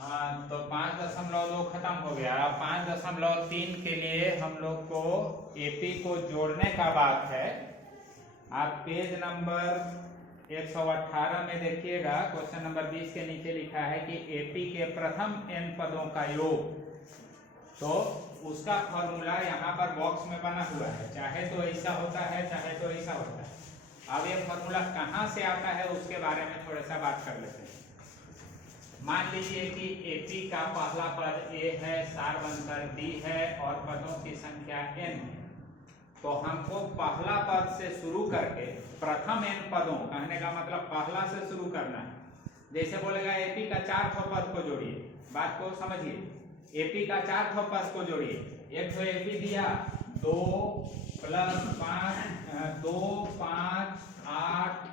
हाँ, तो 5.2 खत्म हो गया। अब 5.3 के लिए हम लोग को एपी को जोड़ने का बात है। आप पेज नंबर 118 में देखिएगा, क्वेश्चन नंबर 20 के नीचे लिखा है कि एपी के प्रथम n पदों का योग। तो उसका फॉर्मूला यहाँ पर बॉक्स में बना हुआ है, चाहे तो ऐसा होता है चाहे तो ऐसा होता है। अब ये फॉर्मूला कहाँ से आता है उसके बारे में थोड़ा सा बात कर लेते हैं। मान लीजिए कि एपी का पहला पद ए है, सार बनकर डी है और पदों की संख्या n है। तो हमको पहला पद से शुरू करके प्रथम n पदों, कहने का मतलब पहला से शुरू करना है। जैसे बोलेगा एपी का 4 पद को जोड़िए, बात को समझिए। एपी का 4 पद को जोड़िए। एक तो एपी दिया 2 + 5 2 5 8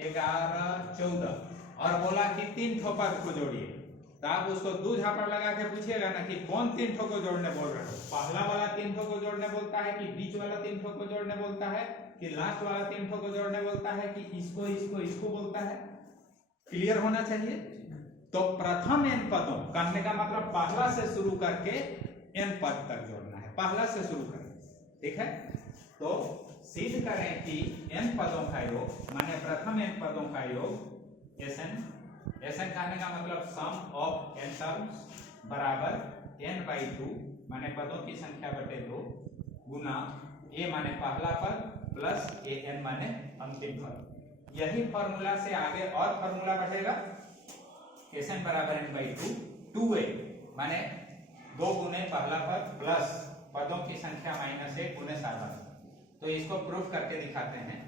11 14 और बोला कि 3 पद को जोड़िए। तो आप उसको दो झापड़ लगा के पूछिएगा ना कि कौन 3 को जोड़ने बोल रहे हो। पहला वाला 3 को जोड़ने बोलता है कि बीच वाला 3 को जोड़ने बोलता है कि लास्ट वाला 3 को जोड़ने बोलता है कि इसको इसको इसको बोलता है। क्लियर होना चाहिए। तो प्रथम n पदों, कहने का मतलब पहला से शुरू करके n पद तक जोड़ना है, पहला से शुरू करें। ठीक है, तो सिद्ध करें कि n पदों का योग माने प्रथम n पदों का योग Sn कहने का मतलब सम ऑफ n टर्म्स बराबर n/2 माने पदों की संख्या बटे 2 गुना a माने पहला पद प्लस an माने अंतिम पद। यही फॉर्मूला से आगे और फॉर्मूला बढ़ेगा। Sn बराबर n/2 2a माने 2 गुने पहला पद प्लस पदों की संख्या -1 गुने सार पद। तो इसको प्रूफ करके दिखाते हैं।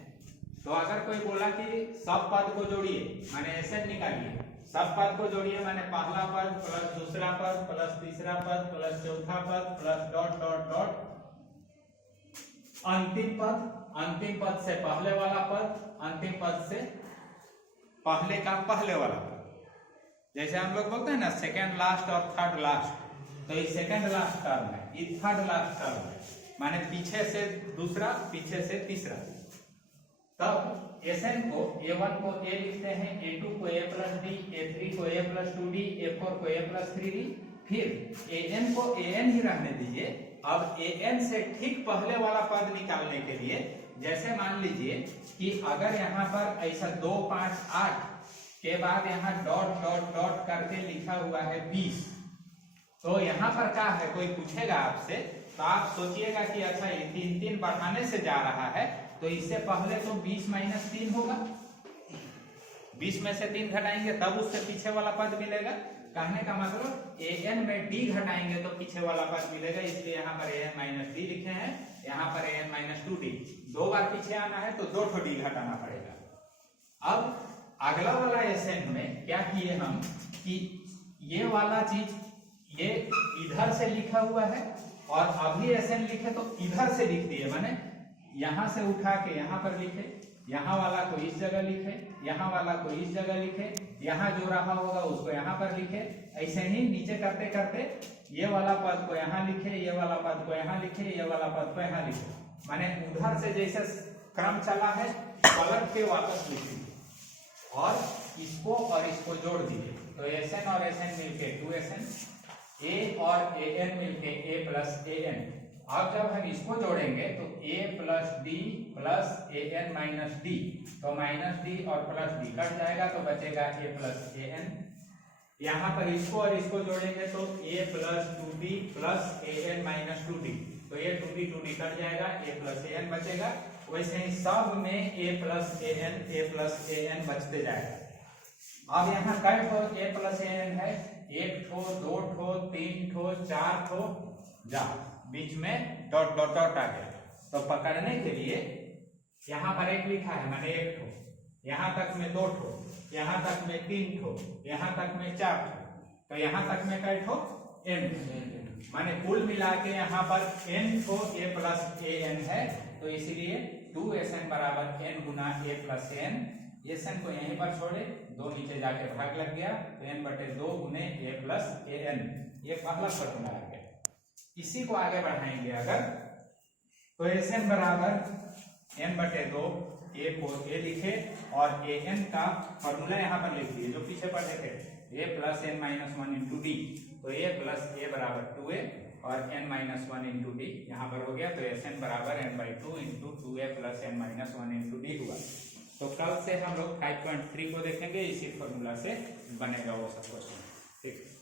तो अगर कोई बोला कि सब पद को जोड़िए माने Sn निकालिए, सब पद को जोड़िए माने पहला पद प्लस दूसरा पद प्लस तीसरा पद प्लस चौथा पद प्लस डॉट डॉट डॉट अंतिम पद, अंतिम पद से पहले वाला पद, अंतिम पद से पहले का पहले वाला पद। जैसे हम लोग बोलते हैं ना सेकेंड लास्ट और थर्ड लास्ट, तो ये सेकेंड लास्ट टर्म है, ये थर्ड लास्ट टर्म है, माने पीछे से दूसरा पीछे से तीसरा। तब Sn को A1 को A लिखते हैं, A2 को A + D, A3 को A + 2D, A4 को A + 3D, फिर An को An ही रहने दीजिए। अब An से ठीक पहले वाला पद निकालने के लिए जैसे मान लीजिए कि अगर यहाँ पर ऐसा 2 5 8 के बाद यहाँ डॉट डॉट डॉट करके लिखा हुआ है 20, तो यहाँ पर क्या है, कोई पूछेगा आपसे तो आप सोचिएगा कि अच्छा ये 3 3 बढ़ाने से जा रहा है, तो इससे पहले तो 20 - 3 होगा, 20 में से 3 घटाएंगे तब उससे पीछे वाला पद मिलेगा। कहने का मतलब An में D घटाएंगे तो पीछे वाला पद मिलेगा, इसलिए यहाँ पर An - D लिखे हैं, यहाँ पर An - 2D। 2 बार पीछे आना है तो 2 D घटाना पड़ेगा। अब अगला वाला Sn में क्या किए हम कि ये वाला चीज ये इधर से लिखा हुआ है और अभी Sn लिखे तो इधर से लिख दिए, माने यहां से उठा के यहां पर लिखे, यहाँ वाला को इस जगह लिखे, यहाँ वाला को इस जगह लिखे, यहाँ जो रहा होगा उसको यहाँ पर लिखे। ऐसे ही नीचे करते करते ये वाला पद को यहाँ लिखे, ये वाला पद को यहाँ लिखे, ये वाला पद को यहाँ लिखे, माने उधर से जैसे क्रम चला है पलट के वापस लिखिए और इसको जोड़ दीजिए। तो Sn और Sn मिलके 2Sn, A और An मिलके A + An। अब जब हम इसको जोड़ेंगे तो A + D + An - D, तो -D और +D कट जाएगा तो बचेगा A + An। यहाँ पर इसको और इसको जोड़ेंगे तो A + 2D + An - 2D, तो ये 2D कट जाएगा, A + An बचेगा। वैसे ही सब में A + An बचते जाएगा। अब यहाँ कई ठो A + An है, 1 ठो 2 ठो 3 ठो 4 ठो, जा बीच में डॉट डॉट डॉट आ गया। तो पकड़ने के लिए यहाँ पर 1 लिखा है माने 1 ठो, यहाँ तक में 2 ठो, यहाँ तक में 3 ठो, यहाँ तक में 4 ठो, तो यहाँ तक में कई ठो n, माने कुल मिला के यहाँ पर n ठो A + An है, तो इसीलिए 2Sn बराबर n Guna A + An। Sn को यहीं पर छोड़े, 2 नीचे जाके भाग लग गया, तो n/2 गुने A + An, ये पहला फॉर्मूला आ गया। इसी को आगे बढ़ाएंगे अगर, तो Sn बराबर n/2, A को A लिखे और An का फॉर्मूला यहाँ पर लिख दिए जो पीछे पढ़े थे, a plus n minus one into D, तो a प्लस a बराबर 2a और n minus one into D यहाँ पर हो गया, तो Sn बराबर n/2 into 2a plus n minus one into D हुआ। तो कल से हम लोग 5.3 को देखेंगे, इसी फॉर्मूला से बनेगा वो सब क्वेश्चन। ठीक।